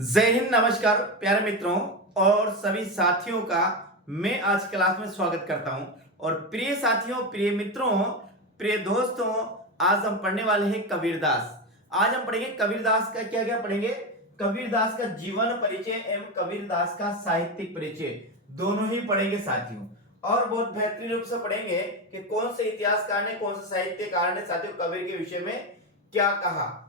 जय हिंद, नमस्कार प्यारे मित्रों और सभी साथियों का मैं आज क्लास में स्वागत करता हूं। और प्रिय साथियों, प्रिय मित्रों, प्रिय दोस्तों, आज हम पढ़ने वाले हैं कबीरदास। आज हम पढ़ेंगे कबीरदास का क्या क्या पढ़ेंगे। कबीरदास का जीवन परिचय एवं कबीरदास का साहित्यिक परिचय दोनों ही पढ़ेंगे साथियों। और बहुत बेहतरीन रूप से पढ़ेंगे कि कौन से इतिहासकार ने, कौन से साहित्यकार ने साथियों कबीर के विषय में क्या कहा।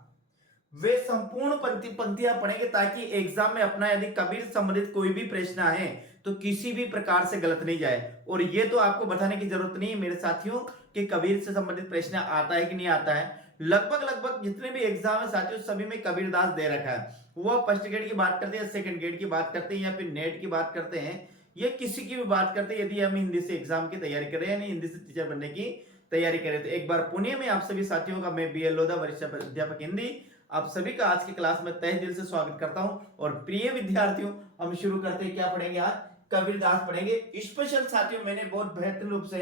वे संपूर्ण पंक्तियां पढ़ेंगे ताकि एग्जाम में अपना यदि कबीर संबंधित कोई भी प्रश्न आए तो किसी भी प्रकार से गलत नहीं जाए। और ये तो आपको बताने की जरूरत नहीं है मेरे साथियों कि कबीर से संबंधित प्रश्न आता है कि नहीं आता है। लगभग लगभग जितने भी एग्जाम है साथियों सभी में कबीरदास दे रखा है। वो फर्स्ट ग्रेड की बात करते हैं, सेकंड ग्रेड की बात करते हैं, या फिर नेट की बात करते हैं, या किसी की भी बात करते हैं। यदि हम हिंदी से एग्जाम की तैयारी करें यानी हिंदी से टीचर बनने की तैयारी करें तो एक बार पुणे में आप सभी साथियों का मैं BL लोधा, वरिष्ठ अध्यापक हिंदी, आप सभी का आज की क्लास में तहे दिल से स्वागत करता हूं। और प्रिय विद्यार्थियों, हम शुरू करते हैं। क्या पढ़ेंगे आज? कबीरदास पढ़ेंगे। स्पेशल साथियों मैंने बहुत बेहतरीन रूप से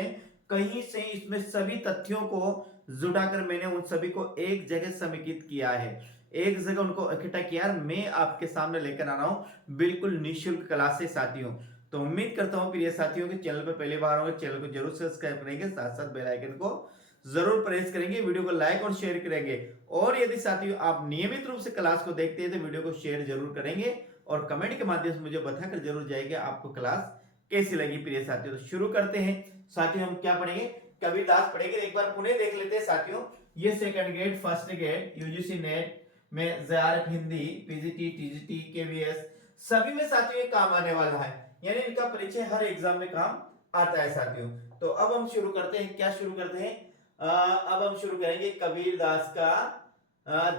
कहीं से इसमें सभी तथ्यों को जुड़ाकर मैंने उन सभी को एक जगह समेकित किया है, एक जगह उनको इकट्ठा किया। मैं आपके सामने लेकर आ रहा हूं बिल्कुल निःशुल्क क्लास से साथियों। तो उम्मीद करता हूं प्रिय साथियों के चैनल पर पहली बार होंगे, चैनल को जरूर सब्सक्राइब करेंगे, साथ साथ बेल आइकन को जरूर प्रेस करेंगे, वीडियो को लाइक और शेयर करेंगे। और यदि साथियों आप नियमित रूप से क्लास को देखते हैं तो वीडियो को शेयर जरूर करेंगे और कमेंट के माध्यम से मुझे बताकर जरूर जाएंगे आपको क्लास कैसी लगी। प्रिय साथियों तो शुरू करते हैं। साथियों हम क्या पढ़ेंगे? कबीरदास पढ़ेंगे। एक बार पुणे देख लेते हैं साथियों। ये second grade, first grade, UGC net में JRF Hindi, PGT, TGT, KVS सभी में साथियों ये काम आने वाला है, यानी इनका परिचय हर एग्जाम में काम आता है साथियों। तो अब हम शुरू करते हैं। क्या शुरू करते हैं? अब हम शुरू करेंगे कबीरदास का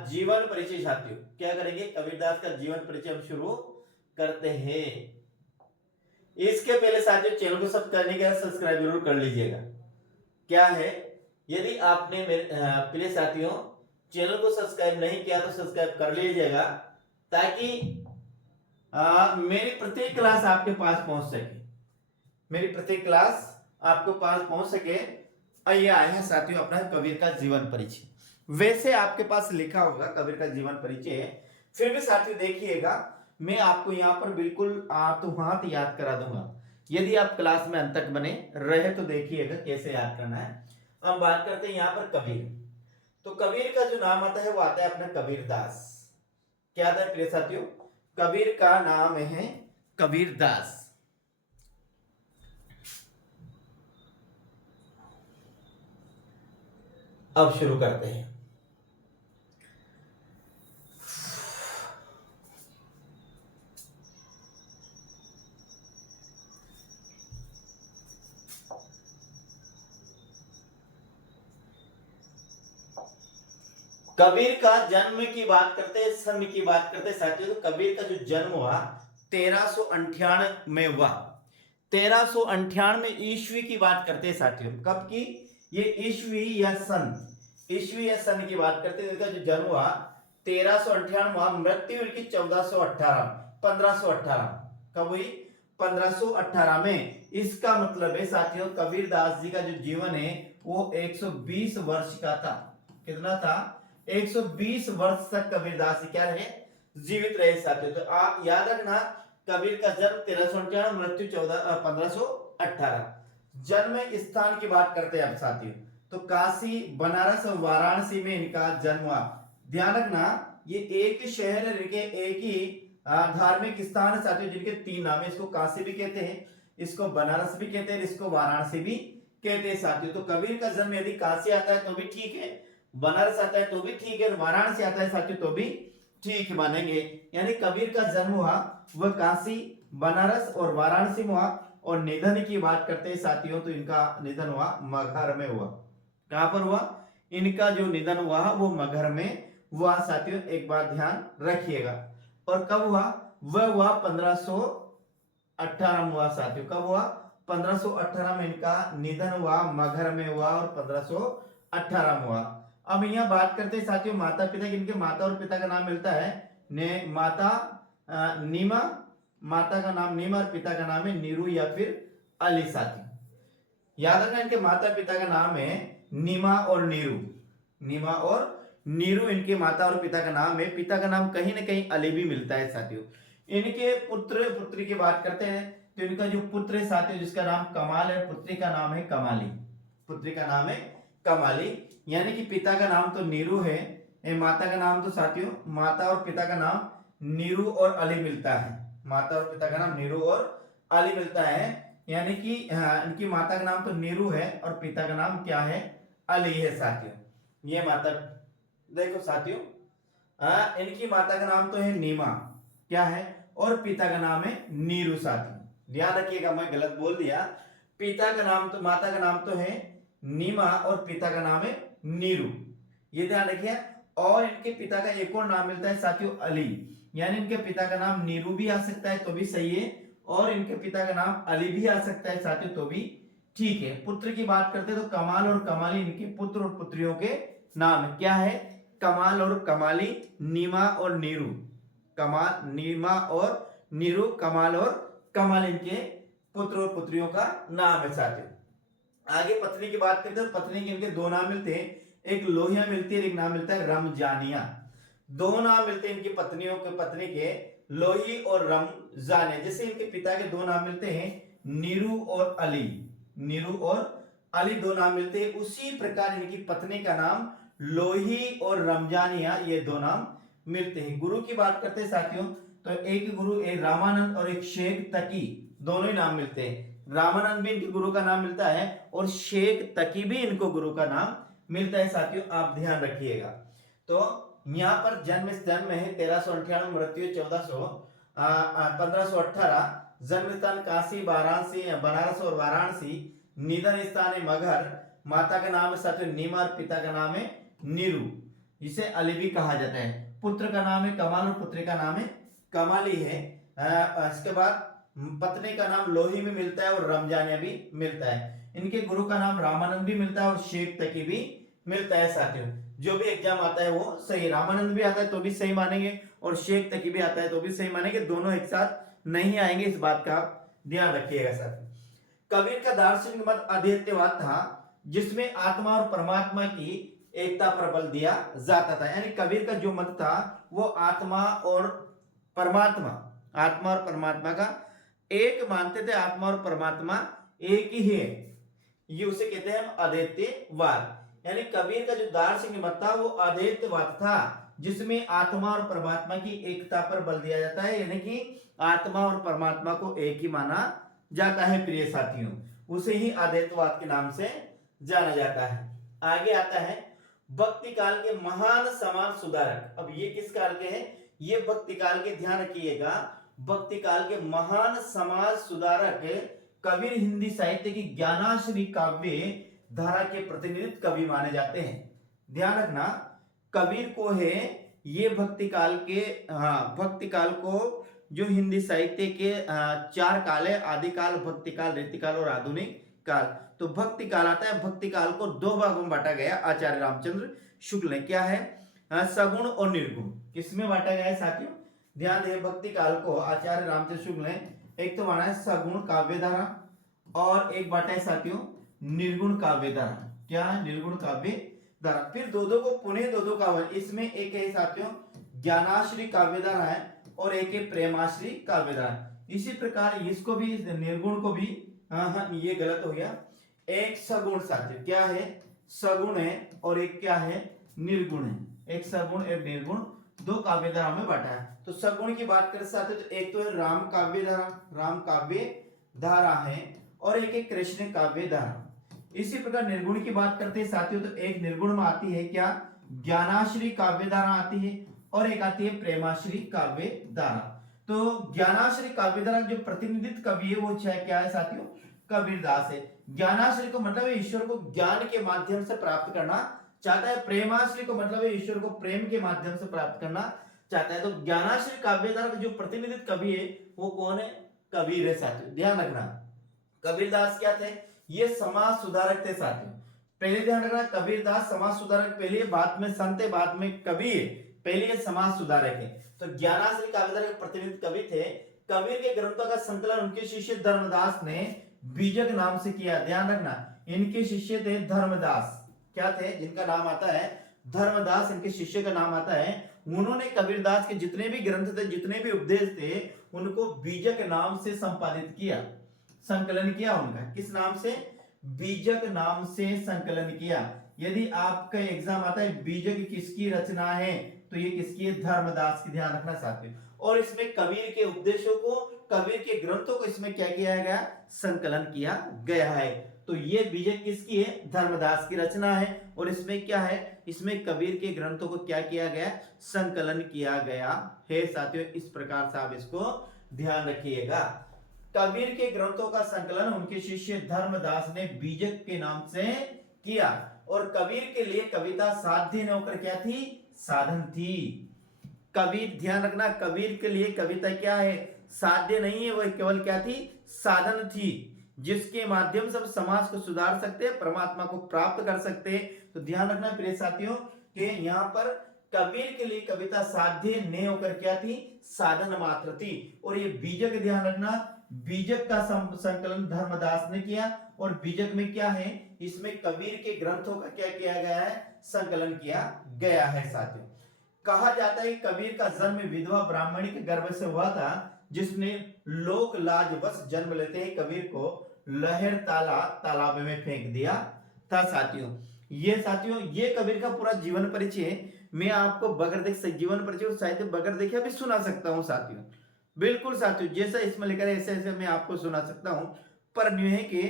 जीवन परिचय साथियों। क्या करेंगे? कबीरदास का जीवन परिचय हम शुरू करते हैं। इसके पहले साथियों चैनल को सब्सक्राइब जरूर कर लीजिएगा। क्या है, यदि आपने मेरे प्रिय साथियों चैनल को सब्सक्राइब नहीं किया तो सब्सक्राइब कर लीजिएगा ताकि मेरी प्रत्येक क्लास आपके पास पहुंच सके, मेरी प्रत्येक क्लास आपके पास पहुंच सके। आइए आए हैं साथियों अपना कबीर का जीवन परिचय। वैसे आपके पास लिखा होगा कबीर का जीवन परिचय, फिर भी साथियों देखिएगा मैं आपको यहाँ पर बिल्कुल तो हाथ याद करा दूंगा। यदि आप क्लास में अंत तक बने रहे तो देखिएगा कैसे याद करना है। हम बात करते हैं यहाँ पर कबीर। तो कबीर का जो नाम आता है वो आता है अपना कबीरदास। क्या आता है प्रिय साथियों? कबीर का नाम है कबीरदास। अब शुरू करते हैं। कबीर का जन्म की बात करते हैं, सन की बात करते हैं साथियों। तो कबीर का जो जन्म हुआ 1398 में हुआ। 1398 ईस्वी की बात करते हैं साथियों। कब की? ये ईस्वी या सन, ईस्वी या सन की बात करते हैं। इसका जो जन्म हुआ 1398 हुआ, मृत्यु इनकी 1418, 1518। कब हुई? 1518 में। इसका मतलब है साथियों कबीरदास जी का जो जीवन है वो 120 वर्ष का था। कितना था? 120 वर्ष तक कबीरदास जी क्या रहे? जीवित रहे साथियों। तो आप याद रखना कबीर का जन्म 1398, मृत्यु 1518। जन्म स्थान की बात करते हैं अब साथियों। तो काशी, बनारस और वाराणसी में इनका जन्म हुआ। ध्यान रखना ये एक शहर है, एक ही धार्मिक स्थान है साथियों जिनके तीन नाम है। इसको काशी भी कहते हैं, इसको बनारस भी कहते हैं, इसको वाराणसी भी कहते हैं साथियों। तो कबीर का जन्म यदि काशी आता है तो भी ठीक है, बनारस आता है तो भी ठीक है, वाराणसी आता है साथियों तो भी ठीक मानेंगे। यानी कबीर का जन्म हुआ वह काशी, बनारस और वाराणसी में हुआ। और निधन की बात करते हैं साथियों तो इनका निधन हुआ मगहर में हुआ। कहां पर हुआ? इनका जो निधन हुआ वो मगहर में हुआ साथियों, एक बात ध्यान रखिएगा। और कब हुआ? वह हुआ 1518 में हुआ साथियों। कब हुआ? 1518 में इनका निधन हुआ, मगहर में हुआ और 1518 में हुआ। अब यहाँ बात करते हैं साथियों माता पिता की। इनके माता और पिता का नाम मिलता है ने माता नीमा, माता का नाम नीमा और पिता का नाम है नीरू या फिर अली साथी। याद रखना इनके माता पिता का नाम है नीमा और नीरू, नीमा और नीरू इनके माता और पिता का नाम है। पिता का नाम कहीं ना कहीं अली भी मिलता है साथियों। इनके पुत्र पुत्री की बात करते हैं तो इनका जो पुत्र है साथियों जिसका नाम कमाल है, पुत्री का नाम है कमाली। पुत्री का नाम है कमाली, यानी कि पिता का नाम तो नीरू है, माता का नाम तो साथियों माता और पिता का नाम नीरू और अली मिलता है। माता और पिता का नाम नीरू और अली मिलता है, यानी कि इनकी माता का नाम तो नीरू है और पिता का नाम क्या है, अली है साथियों। ये माता देखो साथियों, इनकी माता का नाम तो है नीमा, क्या है, और पिता का नाम है नीरू साथियों। ध्यान रखिएगा, मैं गलत बोल दिया, पिता का नाम तो माता का नाम तो है नीमा और पिता का नाम है नीरू, ये ध्यान रखिए। और इनके पिता का एक और नाम मिलता है साथियों अली, यानी इनके पिता का नाम नीरू भी आ सकता है तो भी सही है, और इनके पिता का नाम अली भी आ सकता है साथियों तो भी ठीक है। पुत्र की बात करते हैं तो कमाल और कमाली इनके पुत्र और पुत्रियों के नाम है, क्या है, कमाल और कमाली, नीमा और नीरू। कमाल, नीमा और नीरू, कमाल और कमाल इनके पुत्र और पुत्रियों का नाम है साथियों। आगे पत्नी की बात करते हैं, पत्नी के इनके दो नाम मिलते हैं, एक लोहिया मिलती है, एक नाम मिलता है रमजानिया। दो नाम मिलते हैं इनकी पत्नियों के, पत्नी के लोही और रमजानिया। जैसे इनके पिता के दो नाम मिलते हैं नीरू और अली, नीरू और अली दो नाम मिलते हैं, उसी प्रकार इनकी पत्नी का नाम लोही और रमजानिया ये दो नाम मिलते हैं। गुरु की बात करते हैं साथियों तो एक गुरु, एक रामानंद और एक शेख तकी, दोनों ही नाम मिलते हैं। रामानंद भी इनके गुरु का नाम मिलता है और शेख तकी भी इनको गुरु का नाम मिलता है साथियों, आप ध्यान रखिएगा। तो यहाँ पर जन्म है 1398, मृत्यु 1518, जन्म स्थान काशी, वाराणसी, बनारस और वाराणसी, निधन स्थान है मगहर, माता का नाम है साथियों नीमा और पिता का नाम है नीरू, जिसे अली भी कहा जाता है। पुत्र का नाम है कमाल और पुत्री का नाम है कमाली है। इसके बाद पत्नी का नाम लोही भी मिलता है और रमजानिया भी मिलता है। इनके गुरु का नाम रामानंद भी मिलता है और शेख तकी भी मिलता है साथियों। जो भी एग्जाम आता है वो सही, रामानंद भी आता है तो भी सही मानेंगे और शेख तकी भी आता है तो भी सही मानेंगे, दोनों एक साथ नहीं आएंगे, इस बात का आप ध्यान रखिएगा साथियों। कबीर का दार्शनिक मत अद्वैतवाद था, जिसमें आत्मा और परमात्मा की एकता पर बल दिया जाता था। यानी कबीर का जो मत था वो आत्मा और परमात्मा का एक मानते थे, आत्मा और परमात्मा एक ही है, ये उसे कहते हैं अद्वैतवाद। यानी कबीर का जो दार्शनिक मत था वो अद्वैतवाद था, जिसमें आत्मा और परमात्मा की एकता पर बल दिया जाता है, यानी कि आत्मा और परमात्मा को एक ही माना जाता है प्रिय साथियों, उसे ही अद्वैतवाद के नाम से जाना जाता है। आगे आता है भक्ति काल के महान समाज सुधारक। अब ये किस काल के हैं, ये भक्ति काल के, ध्यान रखिएगा, भक्ति काल के महान समाज सुधारक कबीर हिंदी साहित्य की ज्ञानाश्री काव्य धारा के प्रतिनिधित्व कवि माने जाते हैं। ध्यान रखना, कबीर को है ये भक्ति काल के, भक्ति काल को जो हिंदी साहित्य के चार काल है, आदि काल, भक्ति काल, रीति काल और आधुनिक काल। तो भक्ति काल आता है, भक्ति काल को दो भागों में बांटा गया आचार्य रामचंद्र शुक्ल ने, क्या है, सगुण और निर्गुण। किसमें बांटा गया है साथियों, ध्यान दें, भक्ति काल को आचार्य रामचंद्र शुक्ल ने एक तो माना है सगुण काव्य धारा और एक बांटा है साथियों निर्गुण काव्य धारा। क्या है, निर्गुण काव्य धारा। फिर दो को पुनः दो काव्य, इसमें एक है साथियों ज्ञानाश्री काव्य धारा है और एक है प्रेमाश्री काव्य धारा। इसी प्रकार इसको भी, निर्गुण को भी, ये गलत हो गया, एक सगुण साथियों, क्या है, सगुण है और एक क्या है, निर्गुण है। एक सगुण एक निर्गुण, दो काव्य धारा में बांटा है। तो सगुण की बात करें साथियों तो एक तो है राम काव्य धारा, राम काव्य धारा है, और एक है कृष्ण काव्य धारा। इसी प्रकार निर्गुण की बात करते हैं साथियों तो एक निर्गुण में आती है क्या, ज्ञानाश्री काव्य धारा आती है और एक आती है प्रेमाश्री काव्य धारा। तो ज्ञानाश्री काव्य धारा जो प्रतिनिधित्व कवि है वो क्या है साथियों, कबीरदास है। ज्ञानाश्री को मतलब है ईश्वर को ज्ञान के माध्यम से प्राप्त करना चाहता है, प्रेमाश्री को मतलब है ईश्वर को प्रेम के माध्यम से प्राप्त करना चाहता है। तो ज्ञानाश्री काव्य धारा जो प्रतिनिधित्व कवि है वो कौन है, कबीर है साथियों, ध्यान रखना। कबीरदास क्या थे, ये समाज सुधारक थे साथियों। पहले ध्यान रखना, कबीरदास समाज सुधारक पहले, बाद में संत है, बाद में कवि है, पहले ये समाज सुधारक है। तो ज्ञानाश्री काव्य धारा के प्रतिनिधित्व कवि थे। कबीर के ग्रंथों का संकलन उनके शिष्य धर्मदास ने बीजक नाम से किया। ध्यान रखना, इनके शिष्य थे धर्मदास, क्या थे, जिनका नाम आता है धर्मदास इनके शिष्य का नाम आता है। उन्होंने कबीरदास के जितने भी ग्रंथ थे, जितने भी उपदेश थे, उनको बीजक नाम से संपादित किया, संकलन किया उनका। किस नाम से? बीजक नाम से संकलन किया। यदि आपका एग्जाम आता है बीजक किसकी रचना है, तो ये किसकी है? धर्मदास की। ध्यान रखना साथियों। और इसमें कबीर के उपदेशों को, कबीर के ग्रंथों को इसमें क्या किया गया? संकलन किया गया है। तो ये बीजक किसकी है? धर्मदास की रचना है। और इसमें क्या है? इसमें कबीर के ग्रंथों को क्या किया गया? संकलन किया गया है साथियों। इस प्रकार से आप इसको ध्यान रखिएगा। कबीर के ग्रंथों का संकलन उनके शिष्य धर्मदास ने बीजक के नाम से किया। और कबीर के लिए कविता साध्य न होकर क्या थी? साधन थी। कबीर, ध्यान रखना, कबीर के लिए कविता क्या है? साध्य नहीं है, वह केवल क्या थी? साधन थी, जिसके माध्यम से हम समाज को सुधार सकते हैं, परमात्मा को प्राप्त कर सकते हैं। तो ध्यान रखना प्रिय साथियों कि यहाँ पर कबीर के लिए कविता साध्य न होकर क्या थी? साधन मात्र थी। और ये बीजक, ध्यान रखना, बीजक का संकलन धर्मदास ने किया। और बीजक में क्या है? इसमें कबीर के ग्रंथों का क्या किया गया है? संकलन किया गया है साथियों। कहा जाता है कबीर का जन्म विधवा ब्राह्मणी के गर्भ से हुआ था, जिसने लोक लाजवश जन्म लेते ही कबीर को लहर तालाब में फेंक दिया था साथियों। ये कबीर का पूरा जीवन परिचय मैं आपको बगैर देखे जीवन परिचय और साहित्य बगैर देखे भी सुना सकता हूं साथियों। बिल्कुल साथियों, जैसा इसमें लिखा है ऐसे ऐसे मैं आपको सुना सकता हूं। पर न्यू है कि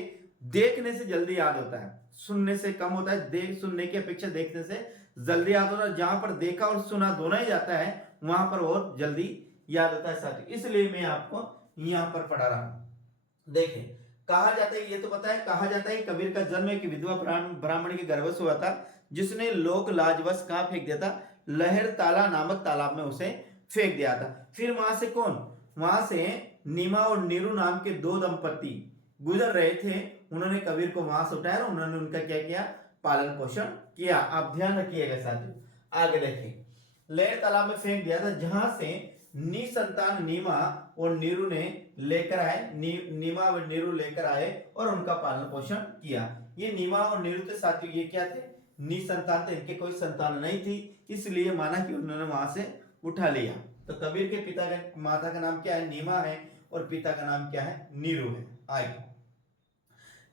देखने से जल्दी याद होता है, सुनने से कम होता है। सुनने की अपेक्षा देखने से जल्दी याद होता है। जहां पर देखा और सुना दोनों ही जाता है, वहां पर बहुत जल्दी याद होता है साथियों। इसलिए मैं आपको यहां पर पढ़ा रहा हूं। देखें, कहा जाता है, ये तो पता है, कहा जाता है कबीर का जन्म एक विधवा ब्राह्मण के गर्भ से हुआ था, जिसने लोक लाजवश कहां फेंक दिया था? लहर ताला नामक तालाब में उसे फेंक दिया था। फिर वहां से कौन? वहां से नीमा और नीरू नाम के दो दंपति गुजर रहे थे। उन्होंने कबीर को वहां से उठाया और उन्होंने उनका क्या किया? पालन पोषण किया। आप ध्यान रखिएगा साथियों। आगे देखिए, लहर तालाब में फेंक दिया था, जहां से निसंतान नीमा और नीरू ने लेकर आए, नीमा और नीरू लेकर आए और उनका पालन पोषण किया। ये नीमा और नीरू थे साथियों, ये क्या थे? निसंतान थे, इनके कोई संतान नहीं थी, इसलिए माना कि उन्होंने वहां से उठा लिया। तो कबीर के पिता का, माता का नाम क्या है? नीमा है, और पिता का नाम क्या है? नीरू है। आगे,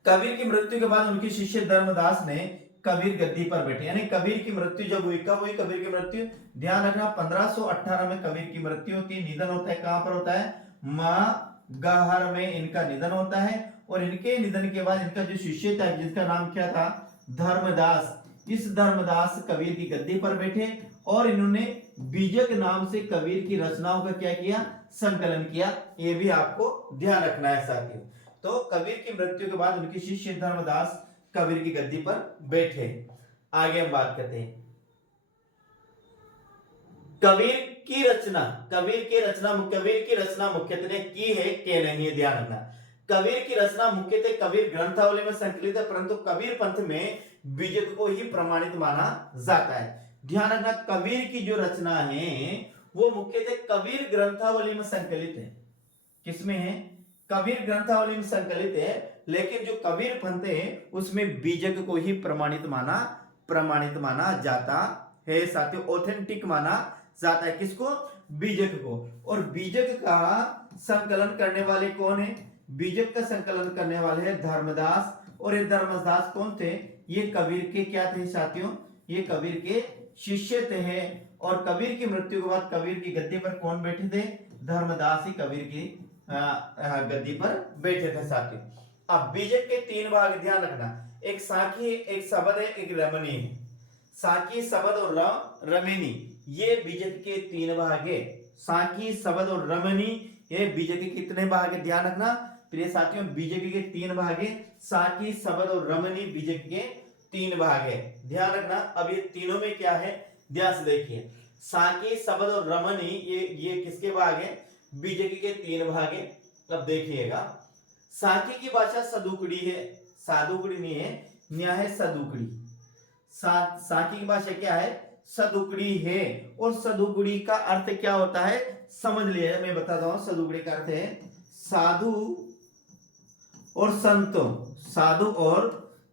कबीर की मृत्यु के बाद उनके शिष्य धर्मदास ने कबीर गद्दी पर बैठे। यानी कबीर की मृत्यु जब हुई, कब हुई कबीर की मृत्यु? ध्यान रखना, 1518 में कबीर की मृत्यु होती है। निधन होता है कहां पर होता है? मागाहर में इनका निधन होता है। और इनके निधन के बाद इनका जो शिष्य था, जिसका नाम क्या था? धर्मदास, इस धर्मदास कबीर की गद्दी पर बैठे और इन्होंने बीजक नाम से कबीर की रचनाओं का क्या किया? संकलन किया। ये भी आपको ध्यान रखना है साथियों। तो कबीर की मृत्यु के बाद उनके शिष्य धर्मदास कबीर की गद्दी पर बैठे। आगे हम बात करते हैं कबीर की रचना। कबीर की रचना मुख्यतः ने की है कि नहीं है? ध्यान रखना, कबीर की रचना मुख्यतः कबीर ग्रंथावली में संकलित है, परंतु कबीर पंथ में बीजक को ही प्रमाणित माना जाता है। ध्यान रखना, कबीर की जो रचना है वो मुख्यतः कबीर ग्रंथावली में संकलित है। किसमें है? कबीर ग्रंथावली में संकलित है, लेकिन जो कबीर पंथ है उसमें बीजक को ही प्रमाणित माना जाता है साथियों। ऑथेंटिक माना जाता है। किसको? बीजक को। और बीजक का संकलन करने वाले कौन है? बीजक का संकलन करने वाले हैं धर्मदास। और ये धर्मदास कौन थे? ये कबीर के क्या थे साथियों? ये कबीर के शिष्य थे। और कबीर की मृत्यु के बाद कबीर की गद्दी पर कौन बैठे थे? धर्मदास ही कबीर की गद्दी पर बैठे थे साथियों। अब बीजक के तीन भाग, ध्यान रखना, एक साखी, एक सबद है, एक रमणी है। साखी, सबद और रमणी, ये बीजक के तीन भाग है। साखी, सबद और रमणी, ये बीजक के कितने भाग है? ध्यान रखना प्रिय साथियों, बीजक के तीन भाग है। साखी, सबद और रमणी बीजक के तीन भाग है। ध्यान रखना। अब ये तीनों में क्या है? ध्यान से देखिए, साखी, सबद और रमणी, ये किसके भाग है? बीजक के तीन भाग है। अब देखिएगा, साखी की भाषा सदुकड़ी है, सादुकड़ी नहीं है, न्याय है सदुकड़ी। साखी की भाषा क्या है? सदुकड़ी है। और सदुकड़ी का अर्थ क्या होता है? समझ लिया, मैं बताता हूं। सदुकड़ी का अर्थ है साधु और संतों, साधु और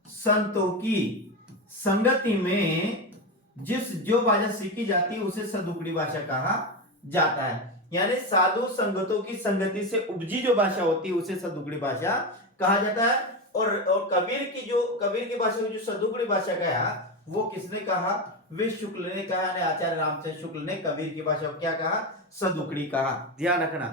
संतों की संगति में जिस जो भाषा सीखी जाती है उसे सदुकड़ी भाषा कहा जाता है। यानी साधु संगतों की संगति से उपजी जो भाषा होती है उसे सदुकड़ी भाषा कहा जाता है। और कबीर की भाषा को जो सदुकड़ी भाषा कहा वो किसने कहा? विश्व शुक्ल ने कहा, आचार्य रामचंद्र शुक्ल ने कबीर की भाषा को क्या कहा? सदुकड़ी कहा। ध्यान रखना,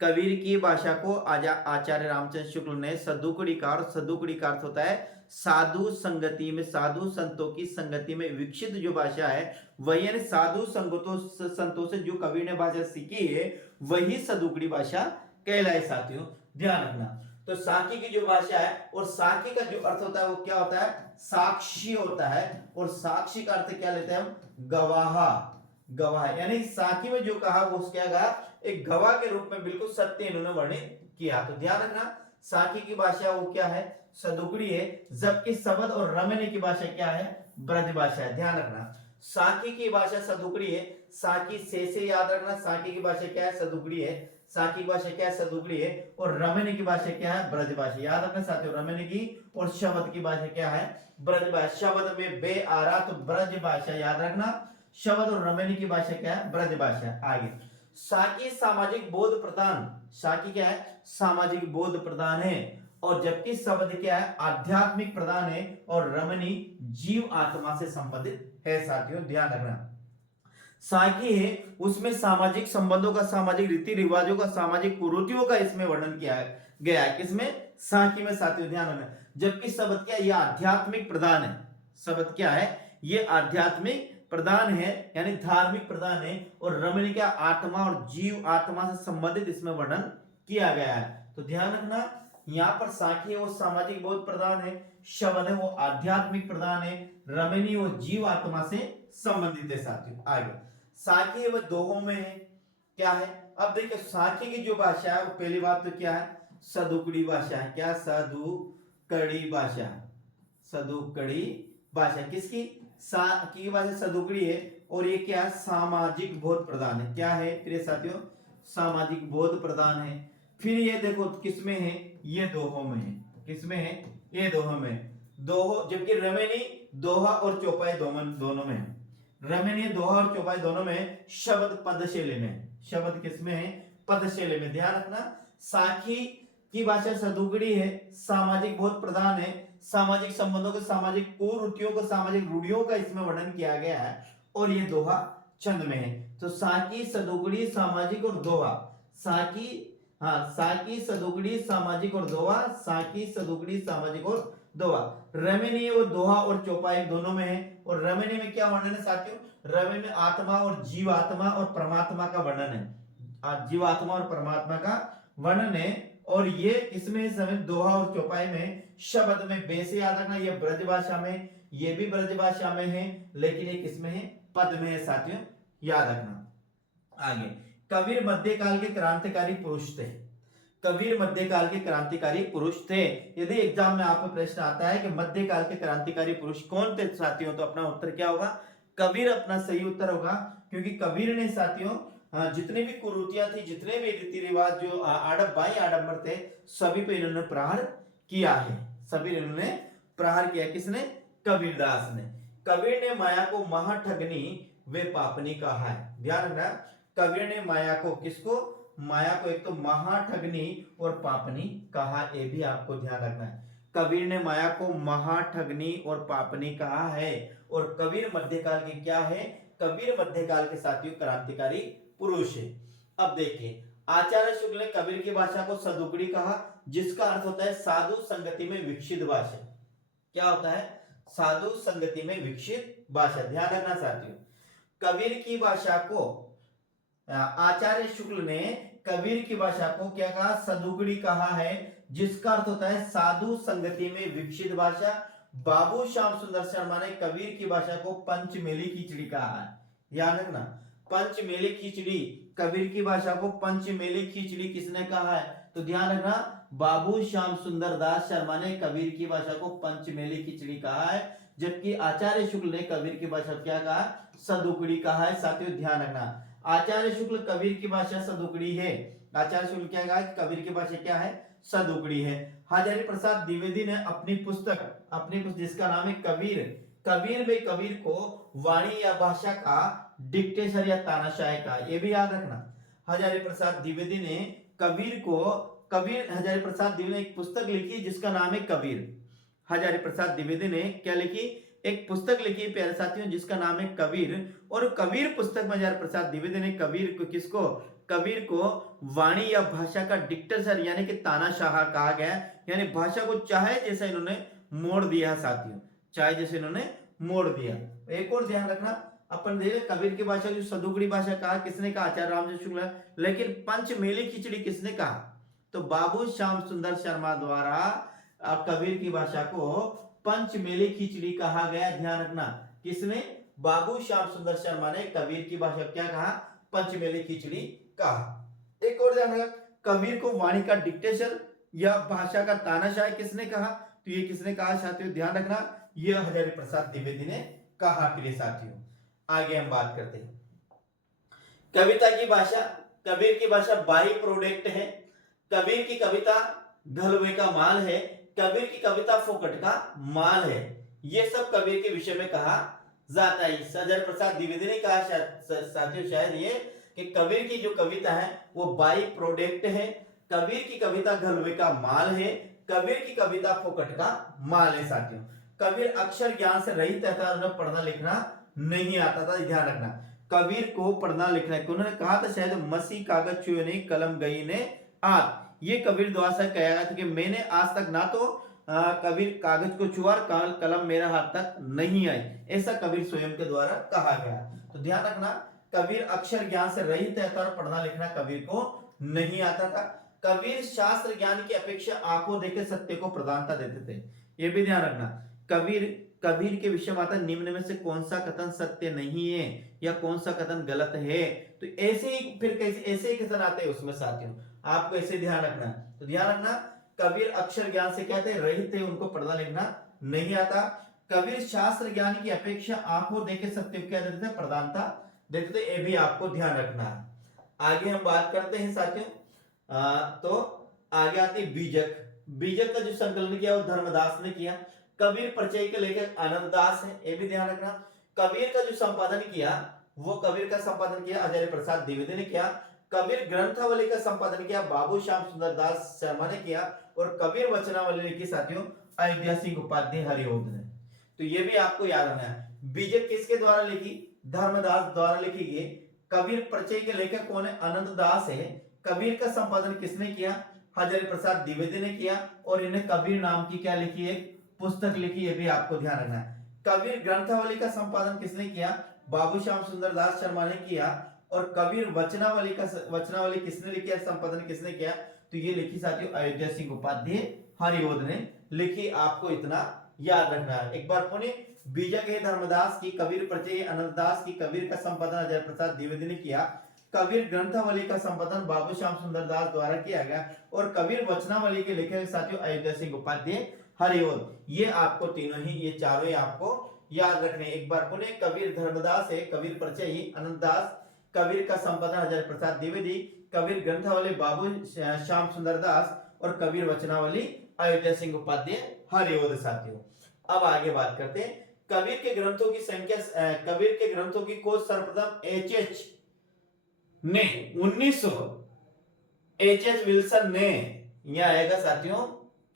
कबीर की भाषा को आचार्य रामचंद्र शुक्ल ने सदुकड़ी कहा। और सदुकड़ी का अर्थ होता है साधु संगति में, साधु संतों की संगति में विकसित जो भाषा है वही, यानी साधु संतों से जो कबीर ने भाषा सीखी है वही सदुकड़ी भाषा कहलाए। साथियों ध्यान रखना, तो साकी की जो भाषा है, और साकी का जो अर्थ होता है वो क्या होता है? साक्षी होता है। और साक्षी का अर्थ क्या लेते हैं हम? गवाह। गवाह यानी साकी में जो कहा वो क्या कहा? एक गवाह के रूप में बिल्कुल सत्य इन्होंने वर्णित किया। तो ध्यान रखना, साकी की भाषा वो क्या है? सदुकड़ी है। जबकि शबद और रमणी की भाषा क्या है? ब्रज भाषा है। ध्यान रखना, साकी की भाषा सदुकड़ी है। साकी से याद रखना, साकी की भाषा क्या है? सदुकड़ी है। साकी की भाषा क्या है? सदुकड़ी है। और रमणी की भाषा क्या है? ब्रज भाषा। याद रखना साथियों, रमणी की और शबद की भाषा क्या है? ब्रज भाषा। शबद में बे आ रहा तो ब्रज भाषा याद रखना। शबद और रमणी की भाषा क्या है? ब्रज भाषा। आगे, साकी सामाजिक बोध प्रदान, साकी क्या है? सामाजिक बोध प्रदान है। और जबकि शब्द क्या है? आध्यात्मिक प्रदान है। और रमणी जीव आत्मा से संबंधित है। साथियों ध्यान रखना, साकी है उसमें सामाजिक संबंधों का, सामाजिक रीति रिवाजों का, सामाजिक कुरीतियों का इसमें वर्णन किया गया है। किसमें? साकी में। साथियों ध्यान रखना, जबकि शब्द क्या? ये आध्यात्मिक प्रदान है। शब्द क्या है? ये आध्यात्मिक प्रदान है, यानी धार्मिक प्रदान है। और रमणी क्या? आत्मा और जीव आत्मा से संबंधित इसमें वर्णन किया गया है। तो ध्यान रखना, यहाँ पर साखी है वो सामाजिक बोध प्रदान है, शबद है वो आध्यात्मिक प्रदान है, रमणी वो जीव आत्मा से संबंधित है। साथियों आगे, साखी है वो दोहों में है। क्या है? अब देखिए, साखी की जो भाषा है वो पहली बात तो क्या है? सदुकड़ी भाषा है। क्या? सदुकड़ी भाषा। सदुकड़ी भाषा किसकी? साकी की भाषा सदुकड़ी है। और ये क्या है? सामाजिक बोध प्रदान है। क्या है प्रिय साथियों? सामाजिक बोध प्रदान है। फिर ये देखो किसमें है? ये दोहों में है। किसमें है? ये दोहों में। दोहो, जबकि रमणी दोहा और चौपाई दोनों में है। रमणी दोहा और चौपाई दोनों में। शब्द पदशैली में। शब्द किसमें है? पदशैली में। ध्यान रखना, साखी की भाषा सदुकड़ी है, सामाजिक बोध प्रदान है, सामाजिक संबंधों को, सामाजिक कुरीतियों को, सामाजिक रूढ़ियों का इसमें वर्णन किया गया है। और ये दोहा छंद में है। तो साकी, सदुकड़ी, सामाजिक और दोहा। साकी, हाँ, साकी, सदुकड़ी, सामाजिक और दोहा। साकी, सदुकड़ी, सामाजिक और दोहा। रमणी वो दोहा और चौपाई दोनों में है। और रमणी में क्या वर्णन है साथियों? रमणी में आत्मा और जीवात्मा और परमात्मा का वर्णन है। जीवात्मा और परमात्मा का वर्णन है। और ये इसमें समय दोहा और चौपाई में। शब्द में बे से याद रखना, ये ब्रज भाषा में, ये भी ब्रज भाषा में है, लेकिन ये किसमें है? पद में है। साथियों याद रखना। आगे, कबीर मध्यकाल के क्रांतिकारी पुरुष थे। कबीर मध्यकाल के क्रांतिकारी पुरुष थे। यदि एग्जाम में आपको प्रश्न आता है कि मध्यकाल के क्रांतिकारी पुरुष कौन थे साथियों, तो अपना उत्तर क्या होगा? कबीर अपना सही उत्तर होगा। क्योंकि कबीर ने साथियों जितने भी कुरीतियां थी, जितने भी रीति रिवाज जो आडंबर थे, सभी पे इन्होंने प्रहार किया है। सभी इन्होंने प्रहार किया। किसने? कबीरदास ने। कबीर ने माया को महाठगनी वे पापनी कहा है। ध्यान रखना, कबीर ने माया को, किसको? माया को एक तो महाठगनी और पापनी कहा, ये भी आपको ध्यान रखना है। कबीर ने माया को महाठगनी और पापनी कहा है। और कबीर मध्यकाल के क्या है? कबीर मध्यकाल के साथियों क्रांतिकारी पुरुष है। अब देखिए, आचार्य शुक्ल ने कबीर की भाषा को सदुकड़ी कहा, जिसका अर्थ होता है साधु संगति में विकसित भाषा। क्या होता है? साधु संगति में विकसित भाषा। ध्यान रखना साथियों, कबीर की भाषा को, आचार्य शुक्ल ने कबीर की भाषा को क्या कहा? सदुकड़ी कहा है, जिसका अर्थ होता है साधु संगति में विकसित भाषा। बाबू श्याम सुंदर शर्मा ने कबीर की भाषा को पंचमेली खिचड़ी कहा है। ध्यान रखना, पंचमेली खिचड़ी, कबीर की भाषा को पंचमेली खिचड़ी किसने कहा है? तो ध्यान रखना, बाबू श्याम सुंदर दास शर्मा ने कबीर की भाषा को पंचमेली खिचड़ी कहा है। जबकि आचार्य शुक्ल ने कबीर की भाषा क्या कहा? सदुकड़ी कहा है। साथियों ध्यान रखना, आचार्य शुक्ल कबीर की भाषा सदुकड़ी है। आचार्य शुक्ल क्या कहा? कबीर की भाषा क्या है? सदुकड़ी है। हजारी प्रसाद द्विवेदी ने अपनी पुस्तक जिसका नाम है कबीर कबीर में कबीर को वाणी या भाषा का डिक्टेशन या तानाशाह का, ये भी याद रखना। हजारी प्रसाद द्विवेदी ने हजारी प्रसाद द्विवेदी ने एक पुस्तक लिखी जिसका नाम है कबीर। हजारी प्रसाद द्विवेदी ने क्या लिखी, एक पुस्तक लिखी प्यारे साथियों जिसका नाम है कबीर। और कबीर पुस्तक में हजारी प्रसाद द्विवेदी ने कबीर को कबीर को वाणी या भाषा का डिक्टेशन यानी कि तानाशाह कहा गया, यानी भाषा को चाहे जैसा इन्होंने मोड़ दिया साथियों, चाहे जैसे इन्होंने मोड़ दिया। एक और ध्यान रखना, अपन देखे कबीर की भाषा जो सदुगड़ी भाषा कहा, किसने कहा, आचार्य रामजी शुक्ला। लेकिन पंचमेली खिचड़ी किसने कहा, तो बाबू श्याम सुंदर शर्मा द्वारा कबीर की भाषा को पंचमेली खिचड़ी कहा गया। ध्यान रखना, किसने, बाबू श्याम सुंदर शर्मा ने कबीर की भाषा क्या कहा, पंचमेली खिचड़ी कहा। एक और ध्यान रखना, कबीर को वाणी का डिक्टेशन या भाषा का तानाशाह किसने कहा, तो ये किसने कहा साथियों, ध्यान रखना, यह हजारी प्रसाद द्विवेदी ने कहा प्रिय साथियों। आगे हम बात करते हैं कविता की भाषा। कबीर की भाषा बाई प्रोडक्ट है। कबीर की कविता घलवे का माल है। कबीर की कविता फोकट का माल है। ये सब कबीर के विषय में कहा जाता है। हजारी प्रसाद द्विवेदी ने कहा साथियों शायद ये कि कबीर की जो कविता है वो बाई प्रोडक्ट है। कबीर की कविता घलवे का माल है। कबीर की कविता फोकट का माल है साथियों। कबीर अक्षर ज्ञान से रहित था, उन्हें पढ़ना लिखना नहीं आता था। ध्यान रखना, कबीर को पढ़ना लिखना, उन्होंने कहा था शायद मसी कागज छुए नहीं कलम गई ने आत। ये कबीर द्वारा से कहा गया था कि मैंने आज तक ना तो कबीर कागज को छुआ और कलम मेरा हाथ तक नहीं आई, ऐसा कबीर स्वयं के द्वारा कहा गया। तो ध्यान रखना, कबीर अक्षर ज्ञान से रहित था और पढ़ना लिखना कबीर को नहीं आता था। कबीर शास्त्र ज्ञान की अपेक्षा आंखों देखे सत्य को प्रधानता देते थे, ये भी ध्यान रखना। कबीर के विषय में आता निम्न में से कौन सा कथन सत्य नहीं है या कौन सा कथन गलत है, तो ऐसे ही फिर कैसे ऐसे ही कथन आते हैं उसमें साथियों, आपको ऐसे ध्यान रखना। तो ध्यान रखना, कबीर अक्षर ज्ञान से कहते हैं रहित थे, उनको पढ़ना लिखना नहीं आता। कबीर शास्त्र ज्ञान की अपेक्षा आंखों देखे सत्य क्या देते थे, प्रधानता देते थे, ये भी आपको ध्यान रखना है। आगे हम बात करते हैं साथियों, तो आगे आती बीजक। बीजक का जो संकलन किया वो धर्मदास ने किया। कबीर परिचय के लेखक आनंददास है, ये भी ध्यान रखना। कबीर का जो संपादन किया वो कबीर का संपादन किया आचार्य प्रसाद द्विवेदी ने किया। कबीर ग्रंथावली का संपादन किया बाबू श्याम सुंदर दास शर्मा ने किया। और कबीर वचनावली लिखी साथियों अयोध्या सिंह उपाध्याय हरिओद ने। तो ये भी आपको याद रखना है। बीजक किसके द्वारा लिखी, धर्मदास द्वारा लिखी गई। कबीर परिचय के लेखक कौन है, आनंददास है। कबीर का संपादन किसने किया, हजारी प्रसाद द्विवेदी ने किया। और इन्हें कबीर नाम की क्या लिखी, एक पुस्तक लिखी, ये भी आपको ध्यान रखना है। कबीर ग्रंथावली का संपादन किसने किया, बाबू श्याम सुंदर दास शर्मा ने किया। और कबीर वचनावली किसने लिखी, संपादन किसने किया, तो ये लिखी साथियों अयोध्या सिंह उपाध्याय हरिओद ने लिखी। आपको इतना याद रखना है। एक बार पुणे, बीजक है धर्मदास की, कबीर परिचय आनंददास की, कबीर का संपादन हजारी प्रसाद द्विवेदी ने किया। कबीर ग्रंथावली का संपादन बाबू श्याम सुंदर दास द्वारा किया गया। और कबीर वचनावली के लेखक साथियों अयोध्या सिंह उपाध्याय हरिओद। ये आपको तीनों ही, ये चारों ही आपको याद रखने। एक बार पुणे, कबीर धर्मदास है, कबीर परिचय आनंददास, कबीर का संपादन हजारी प्रसाद द्विवेदी, कबीर ग्रंथावली बाबू श्याम सुंदर दास और कबीर वचनावली अयोध्या सिंह उपाध्याय हरिओद साथियों। अब आगे बात करते हैं कबीर के ग्रंथों की संख्या। कबीर के ग्रंथों की खोज सर्वप्रथम एच ने 1900 एच विल्सन ने, यह आएगा साथियों,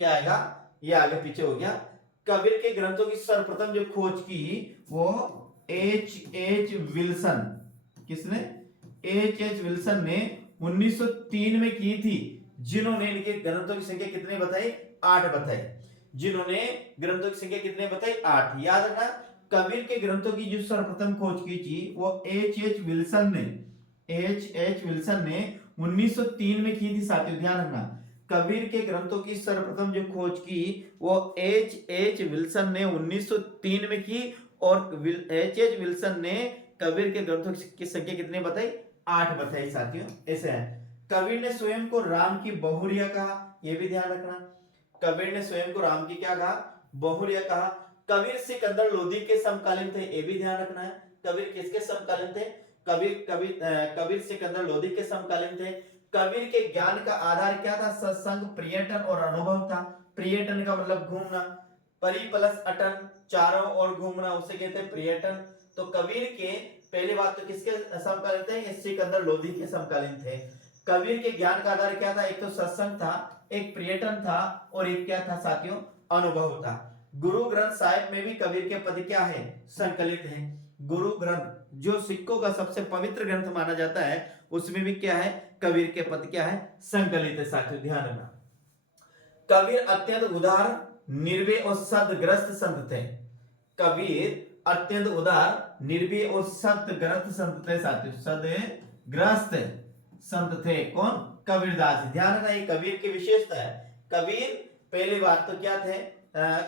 क्या आएगा, ये आगे पीछे हो गया। कबीर के ग्रंथों की सर्वप्रथम जो खोज की वो एच विल्सन, किसने, एच विल्सन ने 1903 में की थी। जिन्होंने इनके ग्रंथों की संख्या कितने बताई, 8 बताई। जिन्होंने ग्रंथों की संख्या कितने बताई, 8। याद रखना, कबीर के ग्रंथों की जो सर्वप्रथम खोज की थी वो एच विल्सन ने 1903 में की थी साथियों। ध्यान रखना, कबीर के ग्रंथों की सर्वप्रथम जो खोज की वो एच विल्सन ने 1903 में की। और एच विल्सन ने कबीर के ग्रंथों की संख्या कितने बताई, 8 बताई साथियों। ऐसे है। कबीर ने स्वयं को राम की बहुरिया कहा, यह भी ध्यान रखना। कबीर ने स्वयं को राम की क्या कहा, बहुरिया कहा। कबीर सिकंदर लोधी के समकालीन थे, ये भी ध्यान रखना है। कबीर किसके समकालीन थे, कबीर सिकंदर लोधी के समकालीन थे। कबीर के ज्ञान का आधार क्या था, सत्संग, पर्यटन और अनुभव था। पर्यटन का मतलब घूमना, परी प्लस अटन, चारों ओर घूमना, उसे कहते हैं पर्यटन। तो कबीर के पहली बात तो किसके समकालीन थे? ये सिकंदर लोधी के समकालीन थे। कबीर के ज्ञान का आधार क्या था? एक तो सत्संग था, एक पर्यटन था, और एक क्या था साथियों? अनुभव था। गुरु ग्रंथ साहिब में भी कबीर के पद क्या है? संकलित है। गुरु ग्रंथ जो सिखों का सबसे पवित्र ग्रंथ माना जाता है, उसमें भी क्या है? कबीर के पद क्या है? संकलित है साथियों, ध्यान रखना। कबीर अत्यंत उदार, निर्भय और सद्ग्रस्त संत थे। कबीर अत्यंत उदार, निर्भय और सद्ग्रस्त संत थे साथियों, सद्ग्रस्त संत थे। कौन? कबीरदास। ध्यान रखना, ये कबीर की विशेषता है। कबीर पहली बात तो क्या थे?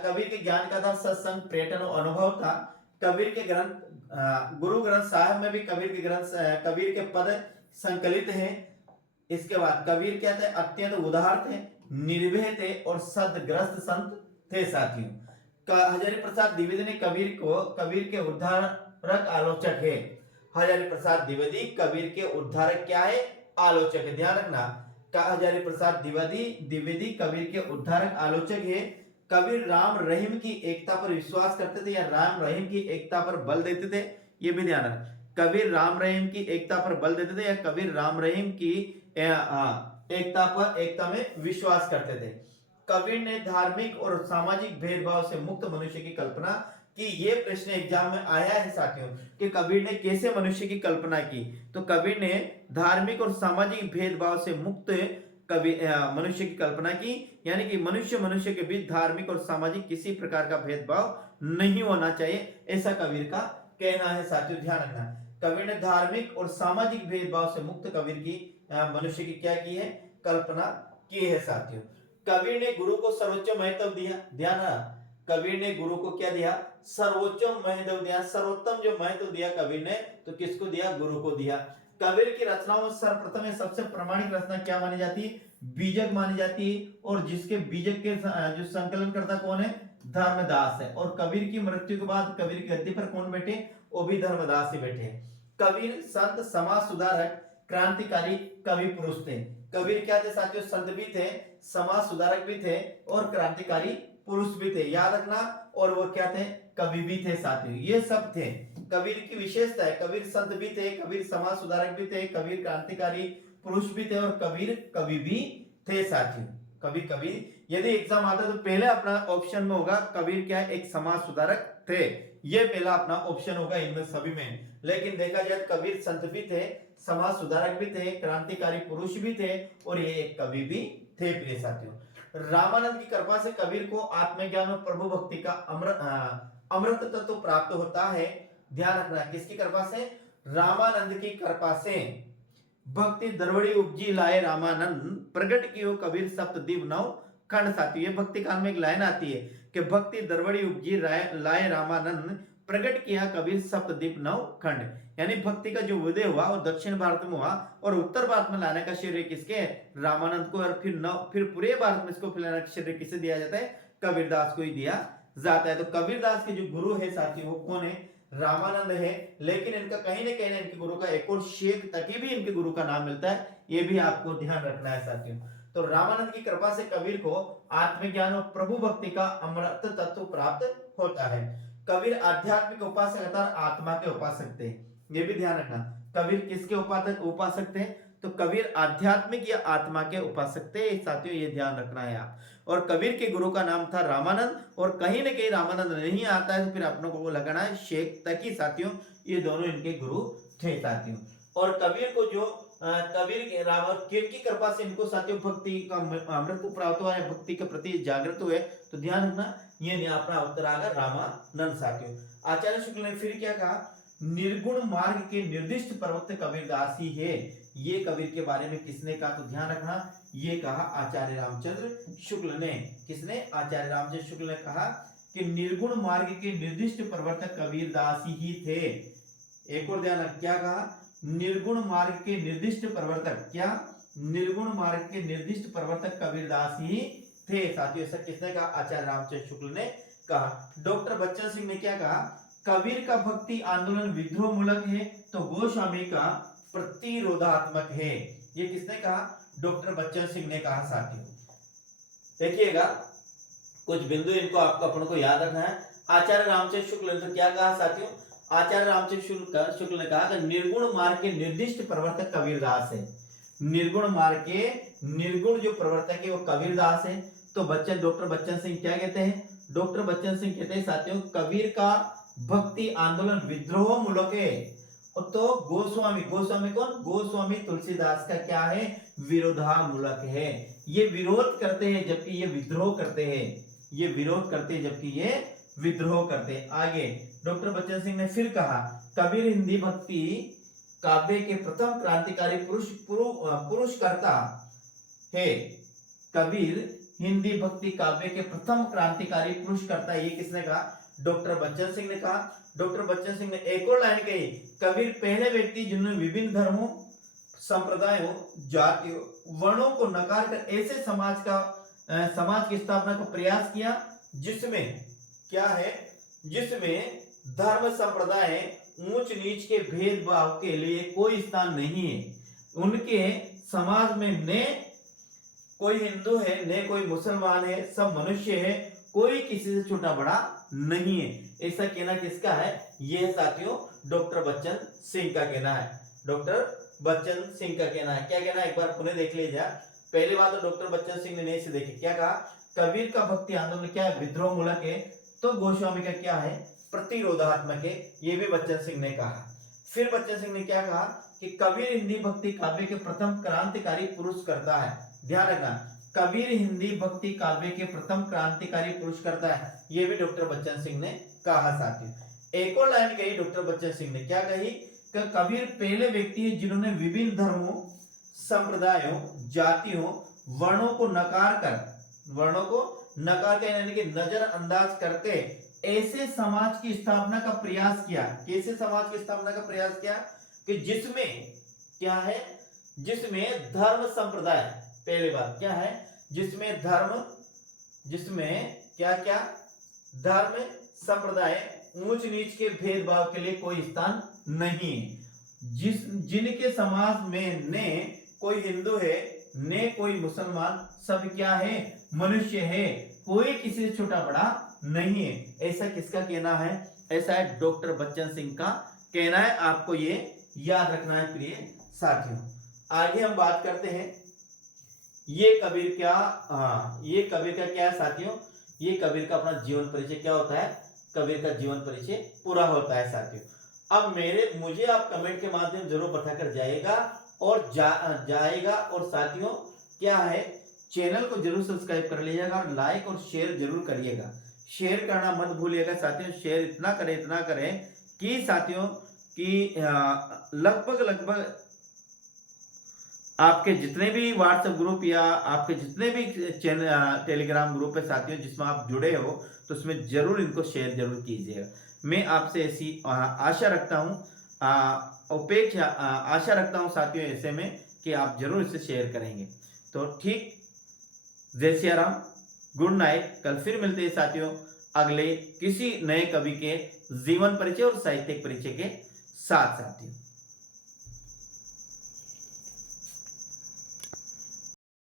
कबीर के ज्ञान का था सत्संग, पर्यटन और अनुभव था। कबीर के ग्रंथ गुरु ग्रंथ साहिब में भी कबीर के पद संकलित हैं। इसके बाद कबीर क्या थे? अत्यंत उदार थे, निर्भय थे और सद्ग्रस्त संत थे साथियों। हजारी प्रसाद द्विवेदी ने कबीर के उद्धारक आलोचक है। हजारी प्रसाद द्विवेदी कबीर के उद्धारक क्या है? आलोचक है। ध्यान रखना, हजारी प्रसाद द्विवेदी कबीर के उद्धारक आलोचक है। कबीर राम रहीम की एकता पर विश्वास करते थे या राम रहीम की एकता पर बल देते थे? ये भी ध्यान रखना, कबीर राम रहीम की एकता पर बल देते थे या कबीर राम रहीम की एकता में विश्वास करते थे। कबीर ने धार्मिक और सामाजिक भेदभाव से मुक्त मनुष्य की कल्पना की। ये प्रश्न एग्जाम में आया है साथियों कि कबीर ने कैसे मनुष्य की कल्पना की? तो कबीर ने धार्मिक और सामाजिक भेदभाव से मुक्त मनुष्य की कल्पना की, यानी कि मनुष्य के बीच धार्मिक और सामाजिक किसी प्रकार का भेदभाव नहीं होना चाहिए, ऐसा कबीर का कहना है साथियों। ध्यान रखना, कबीर ने धार्मिक और सामाजिक भेदभाव से मुक्त कबीर की मनुष्य की क्या की है? कल्पना की है साथियों। कबीर ने गुरु को सर्वोच्च महत्व दिया। ध्यान रखना, कबीर ने गुरु को क्या दिया? सर्वोच्च महत्व दिया, सर्वोत्तम जो महत्व दिया कबीर ने, तो किसको दिया? गुरु को दिया। कबीर की रचनाओं में सर्वप्रथम सबसे प्रामाणिक रचना क्या मानी जाती है? बीजक मानी जाती है, और जिसके बीजक के जो संकलन करता कौन है? धर्मदास है। और कबीर की मृत्यु के बाद कबीर की गद्दी पर कौन बैठे? वो भी धर्मदास ही बैठे। कबीर संत, समाज सुधारक, क्रांतिकारी कवि पुरुष थे। कबीर क्या थे साथियों? संत भी थे, समाज सुधारक भी थे और क्रांतिकारी पुरुष भी थे, याद रखना। और वो क्या थे? कवि भी थे साथियों, ये सब थे। कबीर की विशेषता है, कबीर संत भी थे, कबीर समाज सुधारक भी थे, कबीर क्रांतिकारी पुरुष भी थे और कबीर कवि भी थे साथियों। कबीर यदि एग्जाम आता तो पहले अपना ऑप्शन में होगा कबीर क्या है? एक समाज सुधारक थे, ये पहला अपना ऑप्शन होगा इनमें सभी में। लेकिन देखा जाए तो कबीर संत भी थे, समाज सुधारक भी थे, क्रांतिकारी पुरुष भी थे और ये एक कवि भी थे प्रिय साथियों। रामानंद की कृपा से कबीर को आत्मज्ञान और प्रभु भक्ति का अमृत तत्व प्राप्त होता है। ध्यान रखना, किसकी कृपा से? रामानंद की कृपा से। भक्ति दरवड़ी उपजी लाए रामानंद, प्रगट कियो कबीर सप्तद्वीप नौ खंड साथियों। ये भक्ति काल में एक लाइन आती है कि भक्ति दरवड़ी उपजी लाए रामानंद, प्रगट किया कबीर सप्तद्वीप नौ खंड। यानी भक्ति का जो उदय हुआ वो दक्षिण भारत में हुआ और उत्तर भारत में लाने का श्रेय किसके? रामानंद को। और फिर पूरे भारत में इसको फैलाने का श्रेय किसे दिया जाता है? कबीरदास को ही दिया जाता है। तो कबीरदास के जो गुरु है साथियों वो कौन है? रामानंद है। लेकिन इनका कहीं ना कहीं इनके गुरु का एक और शेख तकी भी इनके गुरु का नाम मिलता है, ये भी आपको ध्यान रखना है साथियों। तो रामानंद की कृपा से कबीर को आत्मज्ञान और प्रभु भक्ति का अमृत तत्व प्राप्त होता है। कबीर आध्यात्मिक उपासक अर्थात आत्मा के उपासक थे, ये भी ध्यान रखना। कबीर किसके उपासक थे? तो कबीर आध्यात्मिक या आत्मा के उपासक थे साथियों, ये ध्यान रखना है आप। और कबीर के गुरु का नाम था रामानंद, और कहीं ना कहीं रामानंद नहीं आता है तो फिर अपनों को लगाना है शेख तकी साथियों, ये दोनों इनके गुरु थे साथियों। और कबीर को जो किनकी कृपा से इनको साथियों भक्ति का अमृत को प्राप्त हुआ है, भक्ति के प्रति जागृत हुए, तो ध्यान रखना ये अपना उत्तर आगा रामानंद साथियों। आचार्य शुक्ल ने फिर क्या कहा? निर्गुण मार्ग के निर्दिष्ट प्रवक्ता कबीरदास ही है। ये कबीर के बारे में किसने कहा? तो ध्यान रखना, ये कहा आचार्य रामचंद्र शुक्ल ने। किसने? आचार्य रामचंद्र शुक्ल ने कहा कि निर्गुण मार्ग के निर्दिष्ट प्रवर्तक कबीरदास ही थे। एक और ध्यान रख, क्या कहा? निर्गुण मार्ग के निर्दिष्ट प्रवर्तक, क्या? निर्गुण मार्ग के निर्दिष्ट प्रवर्तक कबीरदास ही थे साथियों। ऐसा किसने कहा? आचार्य रामचंद्र शुक्ल ने कहा। डॉक्टर बच्चन सिंह ने क्या कहा? कबीर का भक्ति आंदोलन विद्रोह मूलक है तो गोस्वामी का प्रतिरोधात्मक है। ये किसने कहा? डॉक्टर बच्चन सिंह ने कहा साथियों। देखिएगा, कुछ बिंदु इनको आपको अपन को याद रखना है। आचार्य रामचंद्र शुक्ल ने तो क्या कहा साथियों, आचार्य रामचंद्र शुक्ल ने कहा कि निर्गुण मार्ग के निर्दिष्ट प्रवर्तक कबीरदास है। निर्गुण मार्ग के निर्गुण जो प्रवर्तक है वो कबीरदास है। तो बच्चन डॉक्टर बच्चन सिंह क्या कहते हैं, डॉक्टर बच्चन सिंह कहते हैं साथियों कबीर का भक्ति आंदोलन विद्रोह मूलक है। तो गोस्वामी, गोस्वामी कौन, गोस्वामी तुलसीदास का क्या है, विरोधामूलक है। ये विरोध करते हैं जबकि ये विद्रोह करते हैं, ये विरोध करते हैं जबकि ये विद्रोह करते हैं। आगे डॉक्टर बच्चन सिंह ने फिर कहा कबीर हिंदी भक्ति काव्य के प्रथम क्रांतिकारी पुरुषकर्ता है। कबीर हिंदी भक्ति काव्य के प्रथम क्रांतिकारी पुरुषकर्ता, ये किसने कहा, डॉक्टर बच्चन सिंह ने कहा। डॉक्टर बच्चन सिंह ने एक और लाइन कही, कबीर पहले व्यक्ति जिन्होंने विभिन्न धर्मों, संप्रदायों, जातियों, वर्णों को नकार कर ऐसे समाज की स्थापना का प्रयास किया जिसमें क्या है, जिसमें धर्म संप्रदाय ऊंच नीच के भेदभाव के लिए कोई स्थान नहीं है। उनके समाज में न कोई हिंदू है न कोई मुसलमान है, सब मनुष्य है, कोई किसी से छोटा बड़ा नहीं है। ऐसा कहना किसका है, यह साथियों डॉक्टर बच्चन सिंह का कहना है। डॉक्टर बच्चन सिंह का कहना है। क्या कहना है एक बार पुनः देख लीजिए। पहली बात तो डॉक्टर बच्चन सिंह ने नहीं से देखी, क्या कहा, कबीर का भक्ति आंदोलन क्या है, विद्रोह मूलक है। तो गोस्वामी का क्या है, प्रतिरोधात्मक है, ये भी बच्चन सिंह ने कहा। फिर बच्चन सिंह ने क्या कहा कि कबीर हिंदी भक्ति काव्य के प्रथम क्रांतिकारी पुरुष करता है। ध्यान रखना, कबीर हिंदी भक्ति काव्य के प्रथम क्रांतिकारी पुरुष करता है, ये भी डॉक्टर बच्चन सिंह ने कहा साथियों। एक और लाइन कही डॉक्टर बच्चन सिंह ने, क्या कही कि कबीर पहले व्यक्ति है जिन्होंने विभिन्न धर्मों, संप्रदायों, जातियों, वर्णों को नकार कर यानी कि नजरअंदाज करके ऐसे समाज की स्थापना का प्रयास किया। कैसे समाज की स्थापना का प्रयास किया कि जिसमें क्या है, जिसमें धर्म संप्रदाय, पहली बात क्या है, जिसमें क्या क्या धर्म संप्रदाय ऊंच नीच के भेदभाव के लिए कोई स्थान नहीं है। जिनके समाज में न कोई हिंदू है न कोई मुसलमान, सब क्या है, मनुष्य है, कोई किसी से छोटा बड़ा नहीं है। ऐसा किसका कहना है, ऐसा है डॉक्टर बच्चन सिंह का कहना है। आपको ये याद रखना है प्रिय साथियों। आगे हम बात करते हैं, ये कबीर क्या, ये कबीर का क्या है साथियों, ये कबीर का अपना जीवन परिचय क्या होता है, कबीर का जीवन परिचय पूरा होता है साथियों। अब मुझे आप कमेंट के माध्यम जरूर बताकर जाएगा और जाएगा। और साथियों क्या है, चैनल को जरूर सब्सक्राइब कर लीजिएगा और लाइक और शेयर जरूर करिएगा। शेयर करना मत भूलिएगा साथियों, शेयर इतना करें कि साथियों कि लगभग आपके जितने भी व्हाट्सएप ग्रुप या आपके जितने भी चैनल टेलीग्राम ग्रुप है साथियों जिसमें आप जुड़े हो, तो उसमें जरूर इनको शेयर जरूर कीजिएगा। मैं आपसे ऐसी आशा रखता हूँ, आशा रखता हूँ साथियों ऐसे में कि आप जरूर इसे शेयर करेंगे। तो ठीक, जय सिया राम, गुड नाइट। कल फिर मिलते हैं साथियों अगले किसी नए कवि के जीवन परिचय और साहित्यिक परिचय के साथ साथियों।